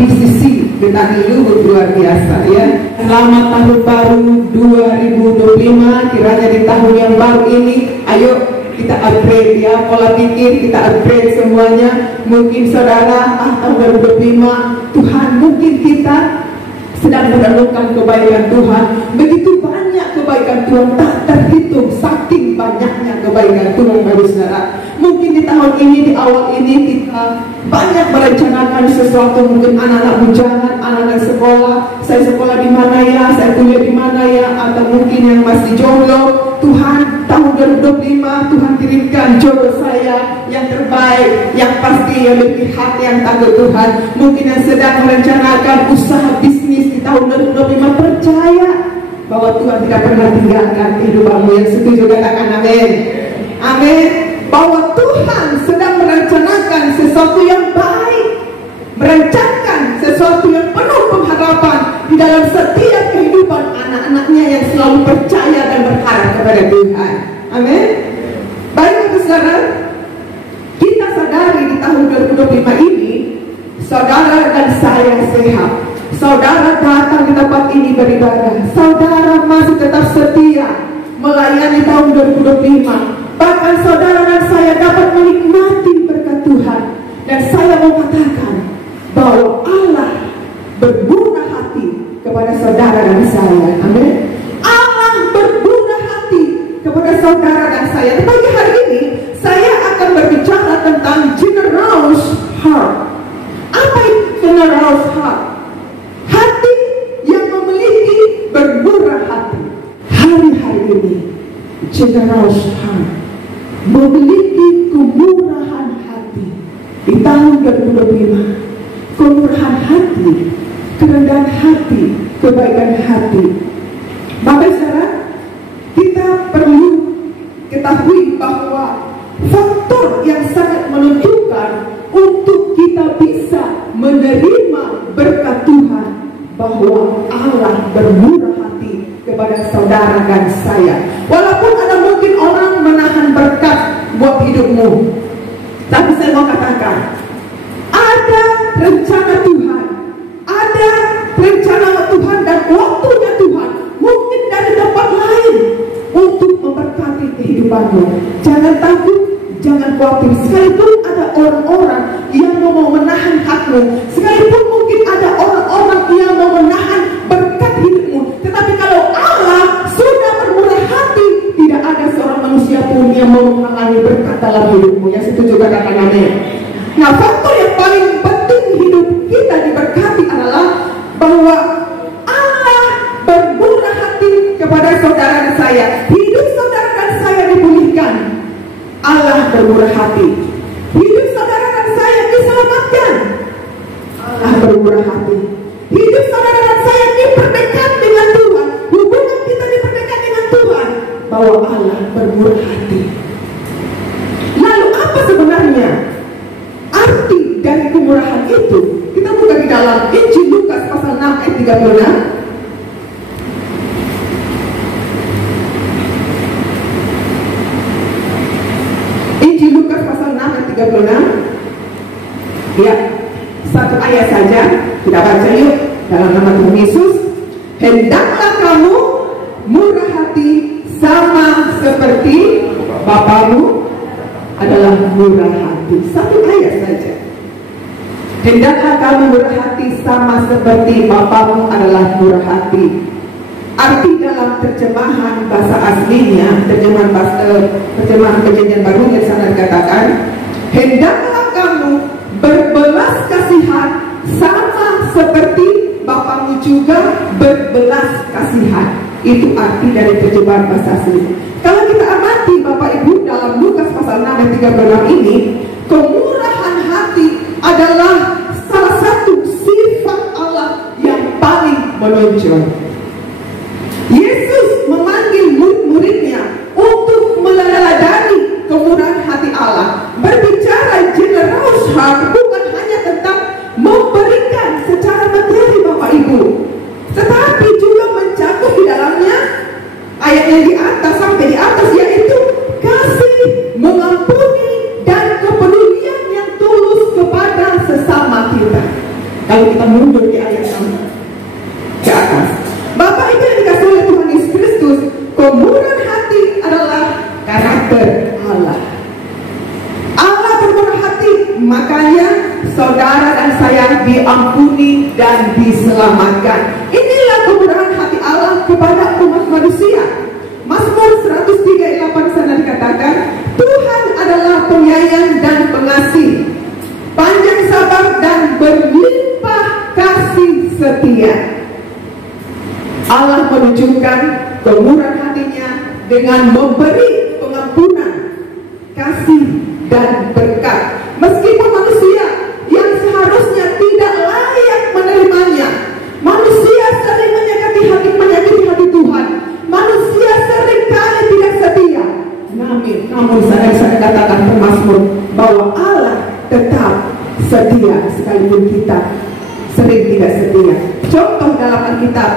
BCC dengan luar biasa ya. Selamat tahun baru 2025. Kiranya di tahun yang baru ini, ayo kita upgrade ya, pola pikir kita upgrade semuanya. Mungkin saudara, tahun 2025 Tuhan, mungkin kita sedang merenungkan kebaikan Tuhan. Begitu banyak kebaikan Tuhan, tak terhitung, saking banyaknya kebaikan Tuhan bagi saudara. Mungkin di tahun ini, di awal ini kita banyak merencanakan sesuatu. Mungkin anak-anak bujangan, anak-anak sekolah, saya sekolah di mana ya, saya kuliah di mana ya, atau mungkin yang masih jomblo. Tuhan, tahun 2025 Tuhan kirimkan jodoh saya yang terbaik, yang pasti, yang lebih hati, yang takut Tuhan. Mungkin yang sedang merencanakan usaha bisnis di tahun 2025, percaya bahwa Tuhan tidak pernah tinggalkan kehidupanmu. Yang setuju katakan amin. Amin. Bahwa Tuhan sedang merencanakan sesuatu yang baik, merencanakan sesuatu yang penuh pengharapan di dalam setiap kehidupan anak-anaknya yang selalu percaya dan berharap kepada Tuhan. Amin. Baik saudara, kita sadari di tahun 2025 ini saudara dan saya sehat. Saudara datang di tempat ini beribadah. Saudara masih tetap setia melayani tahun 2025. Bahkan saudara dan saya dapat menikmati berkat Tuhan. Dan saya mau katakan bahwa Allah bermurah hati kepada saudara dan saya. Amin. Allah bermurah hati kepada saudara dan saya. Pagi hari ini saya akan berbicara tentang generous heart. Apa itu generous heart? Hati yang memiliki bermurah hati. Hari-hari ini generous heart, memiliki kemurahan hati. Di tahun 2025, kemurahan hati, kerendahan hati, kebaikan hati. Bapak saudara, kita perlu ketahui bahwa faktor yang sangat menentukan untuk kita bisa menerima berkat Tuhan, bahwa Allah bermurah hati kepada saudara dan saya. Walaupun ada mungkin orang menahan berkat buat hidupmu, tapi saya mau katakan, ada rencana Tuhan, ada rencana Tuhan dan waktunya Tuhan, mungkin dari tempat lain untuk memberkati kehidupanmu. Jangan takut, jangan khawatir. Sekalipun ada orang-orang yang mau menahan hakmu, sekalipun mungkin ada orang-orang yang mau menahan berkat hidupmu, tetapi kalau Allah sudah bermurah hati, tidak ada seorang manusia pun yang mau menghalangi berkat dalam hidupmu. Yang setuju katakan amin. Nah, faktor yang paling penting hidup kita diberkati adalah bahwa Allah bermurah hati kepada saudara dan saya. Hidup saudara dan saya dipulihkan, Allah bermurah hati. Hidup saudara dan saya diselamatkan, Allah bermurah hati. Hidup saudara dan saya diperdekat dengan Tuhan, hubungan kita diperdekat dengan Tuhan, bahwa Allah bermurah hati. Lalu apa sebenarnya arti dari kemurahan itu? Kita buka di dalam Injil Lukas pasal 6 ayat 36. Injil Lukas pasal 6 ayat 36. Ya, satu ayat saja kita baca yuk. Dalam nama Tuhan Yesus, hendaklah kamu murah hati sama seperti Bapamu adalah murah hati. Satu ayat saja. Hendaklah kamu murah hati sama seperti Bapamu adalah murah hati. Arti dalam terjemahan bahasa aslinya, terjemahan Perjanjian Baru yang sana dikatakan, hendaklah kamu berbelas kasihan sama seperti Bapamu juga berbelas kasihan. Itu arti dari terjemahan bahasa asli. Kalau kita amati Bapak Ibu dalam Lukas pasal 6 ayat 36 ini, kemurahan hati adalah salah satu sifat Allah yang paling menonjol. Yesus memanggil murid-muridnya untuk meneladani kemurahan hati Allah. Berbicara generous heart bukan hanya tentang memberikan secara materi Bapak Ibu, tetapi juga mencakup di dalamnya ayat yang di atas sampai di atas, yaitu kasih, mengampuni, dan kepedulian yang tulus kepada sesama kita. Kalau kita diselamatkan. Inilah kemurahan hati Allah kepada umat manusia. Mazmur 103:8 sana dikatakan, Tuhan adalah penyayang dan pengasih, panjang sabar dan berlimpah kasih setia. Allah menunjukkan kemurahan hatinya dengan memberi pengampunan, kasih dan berkat. Meskipun manusia yang seharusnya tidak layak menerimanya, manusia sering menyakiti hati Tuhan, manusia sering kali tidak setia. Namun saya katakan pemazmur bahwa Allah tetap setia sekalipun kita sering tidak setia. Contoh dalam Alkitab,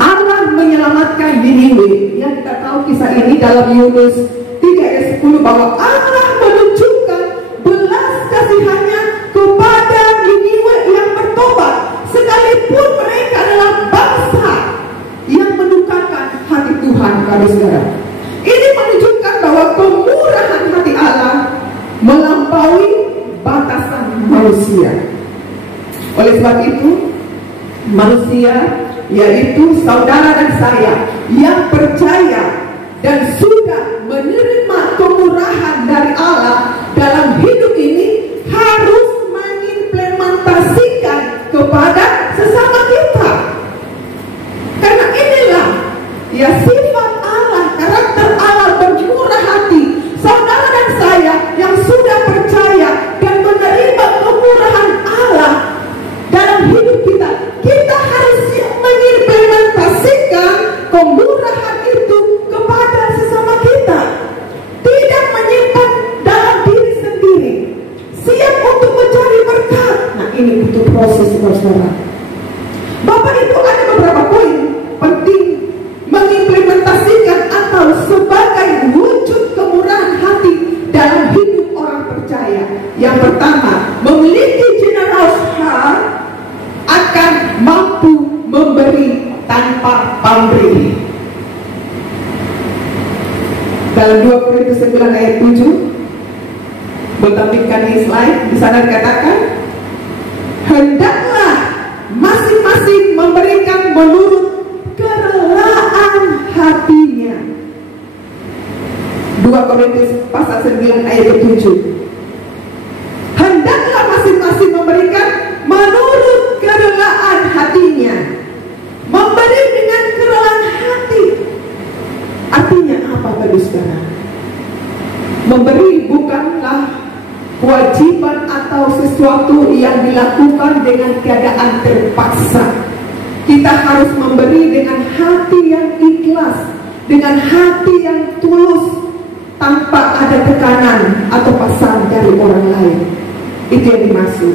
Allah menyelamatkan Niniwe. Yang kita tahu kisah ini dalam Yunus 3:10 bahwa Allah menunjukkan belas kasihannya kepada Niniwe yang bertobat, sekalipun mereka adalah bangsa yang melukakan hati Tuhan. Saudara, ini menunjukkan bahwa kemurahan hati Allah melampaui batasan manusia. Oleh sebab itu, manusia, yaitu saudara dan saya yang percaya dan sudah menerima kemurahan dari Allah dalam hidup ini, harus mengimplementasikan kepada sesama kita. Karena inilah ya sifat Allah, karakter Allah bermurah hati. Saudara dan saya yang sudah percaya dan menerima kemurahan Allah dalam hidup kita, kita harus mengimplementasikan kemurahan itu kepada sesama kita. Tidak menyimpan dalam diri sendiri, siap untuk mencari berkat. Nah, ini butuh proses, saudara. Bapak Ibu, ada beberapa poin penting mengimplementasikan atau sebagai wujud kemurahan hati dalam hidup orang percaya. Yang pertama, memiliki generous heart akan mampu memberi tanpa pamrih. Dalam 2 Korintus 9:7, bertampilkan di slide, di sana dikatakan, hendaklah masing-masing memberikan menurut kerelaan hatinya. 2 Korintus pasal 9:7. Hendaklah masing-masing memberikan menurut kerelaan hatinya. Memberi dengan kerelaan hati. Artinya apa, bagi saudara? Memberi bukanlah kewajiban atau sesuatu yang dilakukan dengan keadaan terpaksa. Kita harus memberi dengan hati yang ikhlas, dengan hati yang tulus, tanpa ada tekanan atau paksaan dari orang lain. Itu yang dimaksud.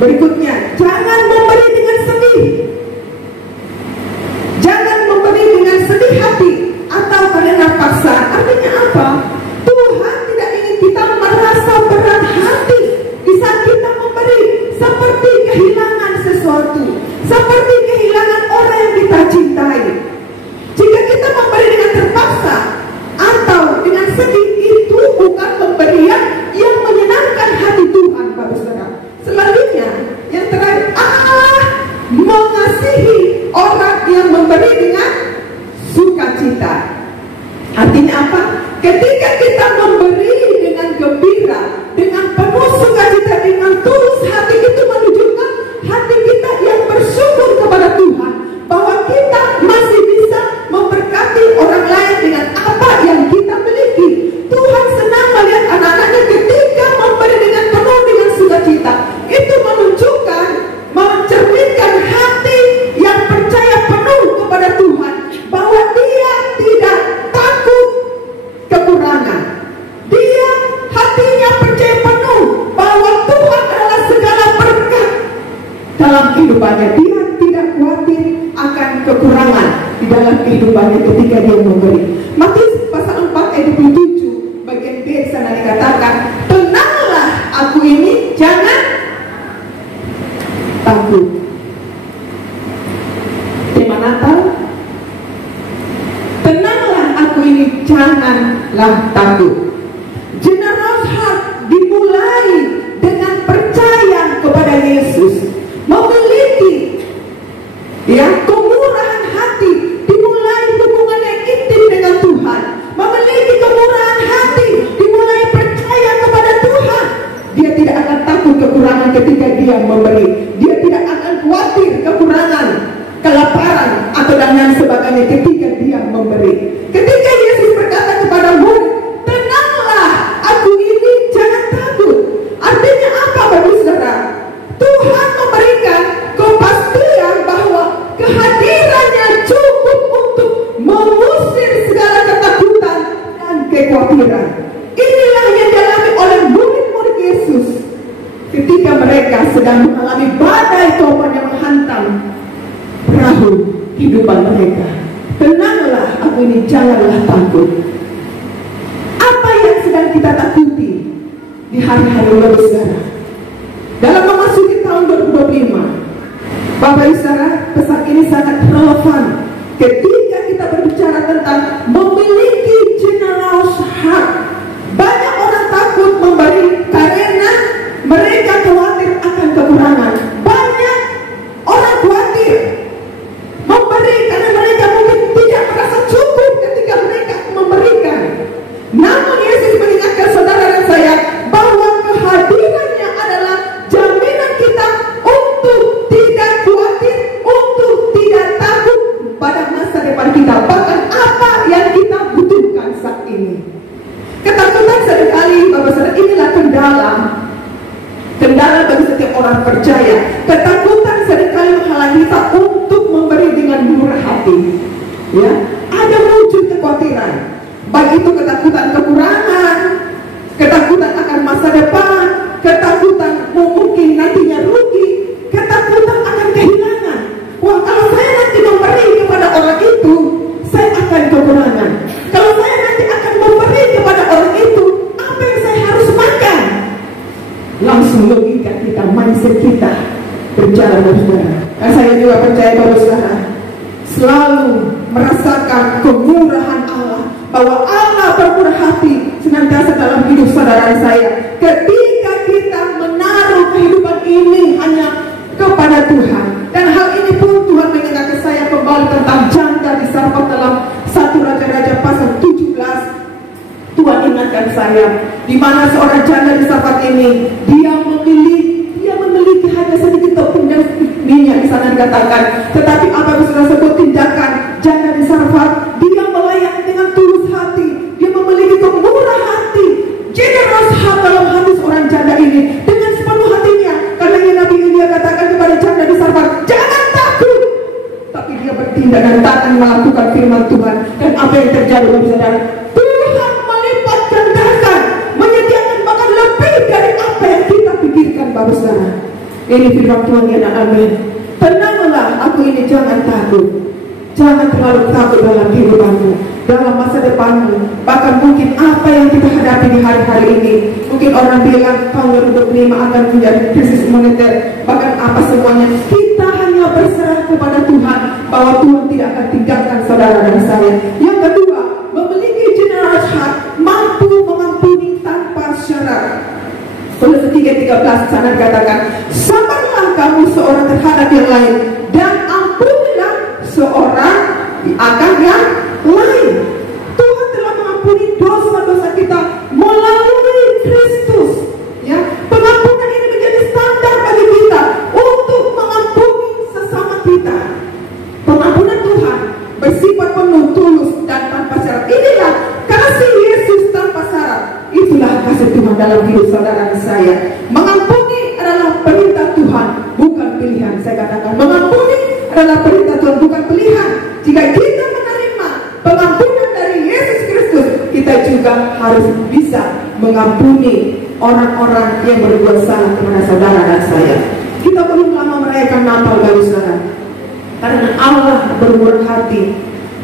Berikutnya, jangan memberi dengan sedih. Jangan memberi dengan sedih hati atau karena paksaan. Artinya apa? Tuhan tidak ingin kita merasa berat hati di saat kita memberi, seperti kehilangan sesuatu, seperti kehilangan orang yang kita cintai. Jika kita memberi dengan terpaksa atau dengan sedih, itu bukan pemberian yang menyenangkan hati Tuhan, Bapak Saudara. Selanjutnya, yang terakhir, Allah mengasihi orang yang memberi dengan sukacita. Artinya apa? Ketika kita memberi dengan gembira, dengan penuh sukacita, dengan tulus hati, itu menunjukkan hati kita yang bersyukur kepada Tuhan bahwa kita masih bisa memberkati orang lain dengan apa yang kita miliki. Tuhan senang melihat anak-anaknya ketika memberi dengan penuh dengan sukacita. Itu menunjukkan, mencerminkan hati yang percaya penuh kepada Tuhan, bahwa dia tidak takut kekurangan. Dia hatinya percaya penuh bahwa Tuhan adalah segala berkat dalam kehidupannya. Dia tidak khawatir akan kekurangan di dalam kehidupannya ketika dia memberi. Matius pasal 4:27 bagian B sana dikatakan, tenanglah aku ini, jangan takut. Tema Natal, tenanglah aku ini, janganlah takut. Generous heart dimulai dengan percaya kepada Yesus, memilih Ya, kemurahan hati dimulai hubungan yang intim dengan Tuhan. Memiliki kemurahan hati dimulai percaya kepada Tuhan. Dia tidak akan takut kekurangan ketika dia memberi. Dia tidak akan khawatir kekurangan, kelaparan atau dan lain sebagainya ketika dia memberi. Ketika Yesus berkata kepada murid, tenanglah, aku ini, jangan takut. Artinya apa, Bapak Saudara? Tuhan memberikan kepastian bahwa kehadirannya cukup untuk mengusir segala ketakutan dan kekhawatiran. Inilah yang dialami oleh murid-murid Yesus ketika mereka sedang mengalami badai topan yang menghantam perahu kehidupan mereka. Tenanglah, aku ini, janganlah takut. Apa yang sedang kita takuti di hari-hari Bapak Saudara? Dalam memasuki tahun 2025, Bapak Ibu Saudara, pesan ini sangat relevan ketika kita berbicara tentang memiliki generous heart. Banyak orang takut memberi karena mereka khawatir akan kekurangan. Banyak orang khawatir memberi karena mereka mungkin tidak merasa cukup ketika mereka memberikan. Namun Yesus mengingatkan saudara dan saya bahwa kehadirannya adalah jaminan kita untuk tidak khawatir, untuk tidak takut pada masa depan kita, bahkan apa yang kita butuhkan saat ini. Ketakutan seringkali, Bapak Saudara, inilah kendala bagi setiap orang percaya. Ketakutan seringkali menghalangi kita untuk memberi dengan murah hati. Ya, ada muncul kekhawatiran, baik itu ketakutan kekurangan, ketakutan akan masa depan, ketakutan mungkin nantinya rugi, ketakutan akan kehilangan. Wah, kalau saya nanti memberi kepada orang itu, saya akan kekurangan. Kalau saya nanti akan memberi kepada orang itu, apa yang saya harus makan? Langsung logika kita, mindset kita berjalan, Bapak Saudara. Dan saya juga percaya, Bapak Saudara, selalu merasakan kemurahan Allah, bahwa Allah bermurah hati senantiasa dalam hidup saudara saya. Ketika kita menaruh kehidupan ini hanya kepada Tuhan. Dan hal ini pun Tuhan mengingatkan saya kembali tentang janda di Sarfat dalam 1 Raja-Raja pasal 17. Tuhan ingatkan saya, di mana seorang janda di Sarfat ini, dia memiliki hanya sedikit topeng dan minyak di sana dikatakan. Tetapi apa yang sudah sebut tindakan janda di Sarfat, dia melayani dengan tulus hati, dia memiliki kemurah hati, generous heart dalam hati seorang janda ini dengan sepenuh hatinya. Karena Nabi Elia katakan kepada janda di Sarfat, jangan takut. Tapi dia bertindak dan takkan melakukan firman Tuhan. Dan apa yang terjadi, Bapak Saudara? Tuhan melipat gandakan, menyediakan bahkan lebih dari apa yang kita pikirkan, Bapak Saudara. Ini firman Tuhan yang amin. Tenanglah, aku ini, jangan takut. Jangan terlalu takut dalam kehidupanmu, dalam masa depanmu. Bahkan mungkin apa yang kita hadapi di hari-hari ini, mungkin orang bilang tahun 2025 akan menjadi krisis moneter, bahkan apa semuanya. Kita hanya berserah kepada Tuhan, bahwa Tuhan tidak akan tinggalkan saudara dan saya. Yang kedua, memiliki generous heart, mampu mengampuni tanpa syarat. Kolose 3:13 sana dikatakan, sabarlah kamu seorang terhadap yang lain, dan ampunilah seorang akan yang lain. Tuhan telah mengampuni dosa-dosa kita melalui Kristus. Ya, pengampunan ini menjadi standar bagi kita untuk mengampuni sesama kita. Pengampunan Tuhan bersifat penuh, tulus, dan tanpa syarat. Inilah kasih Yesus tanpa syarat. Itulah kasih Tuhan dalam hidup saudara dan saya. Mengampuni adalah perintah Tuhan, bukan pilihan. Saya katakan, mengampuni adalah perintah Tuhan, bukan pilihan. Jika kita menerima pengampunan dari Yesus Kristus, kita juga harus bisa mengampuni orang-orang yang berbuat salah kepada saudara dan saya. Kita belum lama merayakan Natal, Bapak Saudara, karena Allah bermurah hati.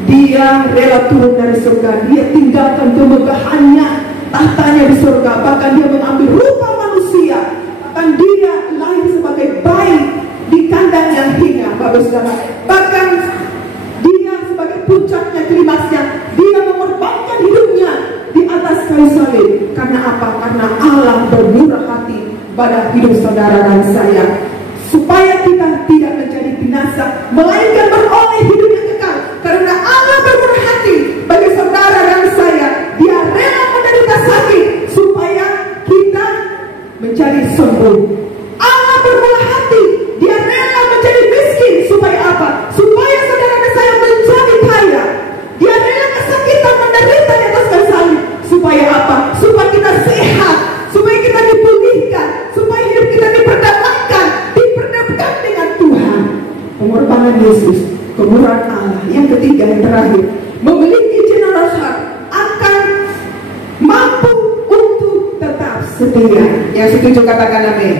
Dia rela turun dari surga, dia tinggalkan kemegahannya, tahtanya di surga, bahkan dia mengambil rupa manusia, bahkan dia lahir sebagai bayi di kandang yang hina, Bapak Saudara. Bahkan dia sebagai puncaknya, klimaksnya, dia mengorbankan hidupnya di atas kayu salib. Karena apa? Karena Allah bermurah hati pada hidup saudara dan saya, supaya kita tidak menjadi binasa, melainkan pengorbanan Yesus, kemurahan Allah. Yang ketiga, yang terakhir, memiliki generous heart akan mampu untuk tetap setia. Yang setuju katakan amin.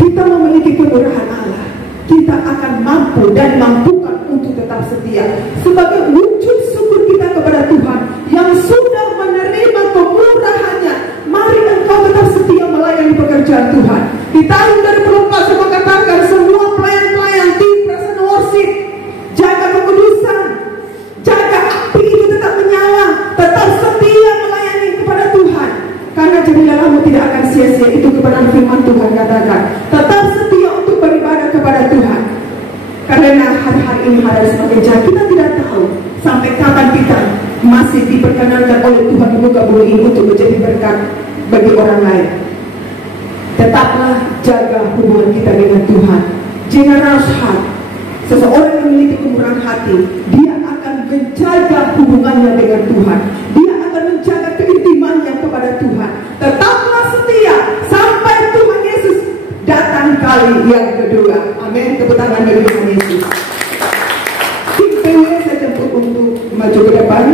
Kita memiliki kemurahan Allah, kita akan mampu dan mampukan untuk tetap setia sebagai wujud syukur kita kepada Tuhan yang sudah menerima kemurahannya. Mari engkau tetap setia melayani pekerjaan Tuhan. Di tahun 2024 saya katakan semua pelayan-pelayan tim Present Worship, jaga kekudusan, jaga api itu tetap menyala, tetap setia melayani kepada Tuhan. Karena jadilah tidak akan sia-sia, itu kebenaran firman Tuhan katakan. Tetap setia untuk beribadah kepada Tuhan. Karena hari-hari ini hari semakin jauh, kita tidak tahu sampai kapan kita masih diperkenankan oleh Tuhan di muka bumi ini untuk menjadi berkat bagi orang lain. Tetaplah jaga hubungan kita dengan Tuhan. Generous heart. Seseorang yang memiliki kemurahan hati, dia akan menjaga hubungannya dengan Tuhan. Dia akan menjaga keintimannya kepada Tuhan. Tetaplah setia sampai Tuhan Yesus datang kali yang kedua. Amin. Tepuk tangan bagi Tuhan Yesus. Tim PW saya jemput untuk maju ke depan.